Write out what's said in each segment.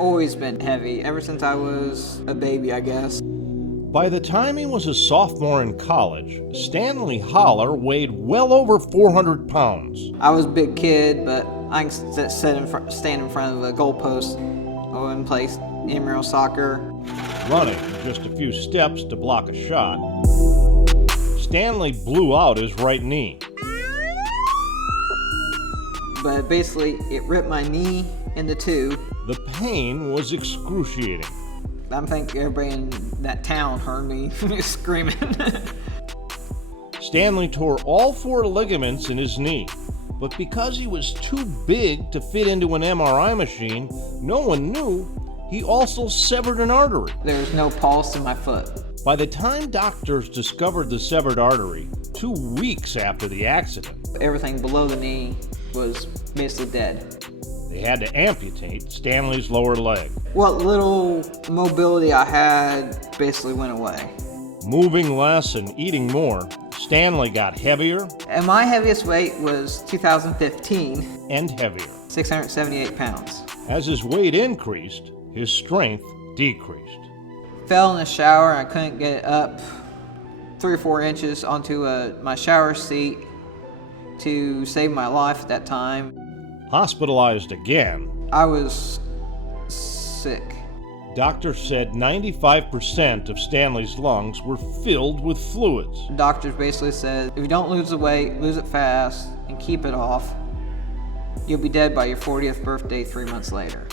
always been heavy, ever since I was a baby, I guess. By the time he was a sophomore in college, Stanley Hollar weighed well over 400 pounds. I was a big kid, but I can stand in front of a goalpost and play intramural soccer. Running just a few steps to block a shot, Stanley blew out his right knee. But basically, it ripped my knee into two. The pain was excruciating. I think everybody in that town heard me screaming. Stanley tore all 4 ligaments in his knee, but because he was too big to fit into an MRI machine, no one knew he also severed an artery. There was no pulse in my foot. By the time doctors discovered the severed artery, 2 weeks after the accident, Everything below the knee was basically dead. they had to amputate Stanley's lower leg. What little mobility I had basically went away. Moving less and eating more, Stanley got heavier And my heaviest weight was 2015, and heavier. 678 pounds. As his weight increased, his strength decreased. Fell in the shower, I couldn't get it up 3 or 4 inches onto my shower seat to save my life at that time. Hospitalized again, I was sick. doctors said 95% of Stanley's lungs were filled with fluids. Doctors basically said, if you don't lose the weight, lose it fast, and keep it off, you'll be dead by your 40th birthday 3 months later.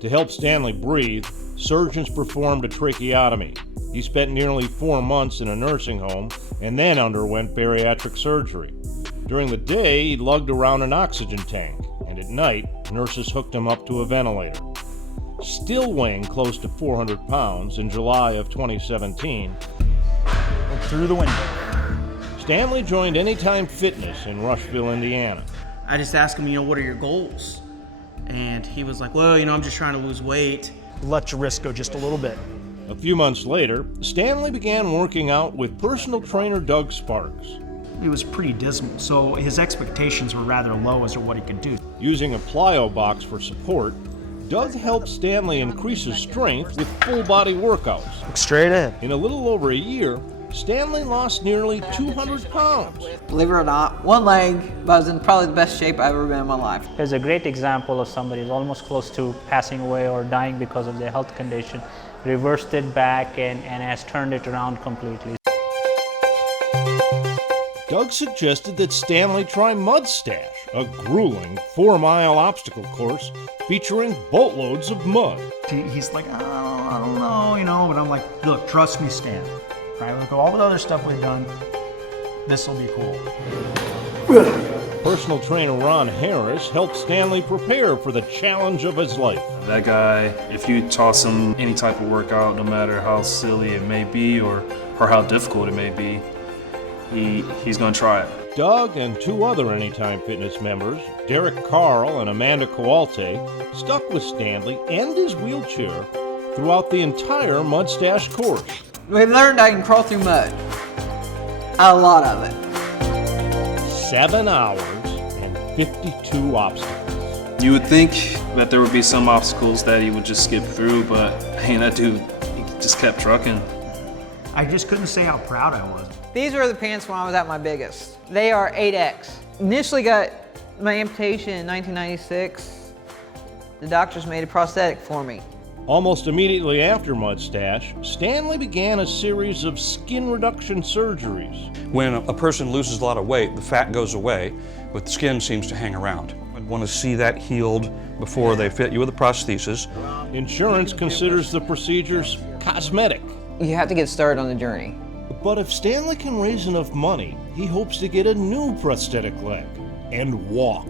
To help Stanley breathe, surgeons performed a tracheotomy. He spent nearly 4 months in a nursing home and then underwent bariatric surgery. During the day, he lugged around an oxygen tank, and at night, nurses hooked him up to a ventilator. Still weighing close to 400 pounds in July of 2017, Look through the window. Stanley joined Anytime Fitness in Rushville, Indiana. I just asked him, what are your goals? And he was like, well, I'm just trying to lose weight. Let your wrist go just a little bit. A few months later, Stanley began working out with personal trainer Doug Sparks. It was pretty dismal, so his expectations were rather low as to what he could do. Using a plyo box for support, Doug helped Stanley increase his strength with full-body workouts. Look straight ahead. In a little over a year, Stanley lost nearly 200 pounds. Believe it or not, one leg, but I was in probably the best shape I've ever been in my life. Here's a great example of somebody who's almost close to passing away or dying because of their health condition, reversed it back and has turned it around completely. Doug suggested that Stanley try Mud Stash, a grueling 4-mile obstacle course featuring boatloads of mud. He's like, oh, I don't know, but I'm like, look, trust me, Stan. Right, look at all the other stuff we've done. This will be cool. Personal trainer Ron Harris helped Stanley prepare for the challenge of his life. That guy, if you toss him any type of workout, no matter how silly it may be or how difficult it may be, he's going to try it. Doug and 2 other Anytime Fitness members, Derek Carl and Amanda Coalte, stuck with Stanley and his wheelchair throughout the entire Mud Stash course. We learned I can crawl through mud. A lot of it. 7 hours and 52 obstacles. You would think that there would be some obstacles that he would just skip through, but that dude, he just kept trucking. I just couldn't say how proud I was. These were the pants when I was at my biggest. They are 8X. Initially got my amputation in 1996. The doctors made a prosthetic for me. Almost immediately after Mud Stash, Stanley began a series of skin reduction surgeries. When a person loses a lot of weight, the fat goes away, but the skin seems to hang around. I want to see that healed before they fit you with a prosthesis. Insurance considers the procedures cosmetic. You have to get started on the journey. But if Stanley can raise enough money, he hopes to get a new prosthetic leg and walk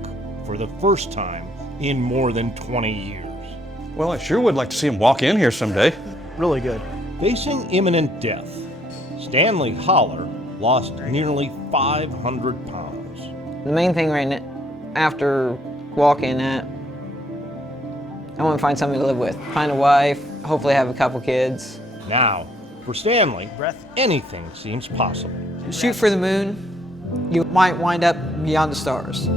for the first time in more than 20 years. Well, I sure would like to see him walk in here someday. Really good. Facing imminent death, Stanley Hollar lost nearly 500 pounds. The main thing right now, after walking that, I want to find somebody to live with. Find a wife, hopefully have a couple kids. Now, for Stanley, anything seems possible. Shoot for the moon, you might wind up beyond the stars.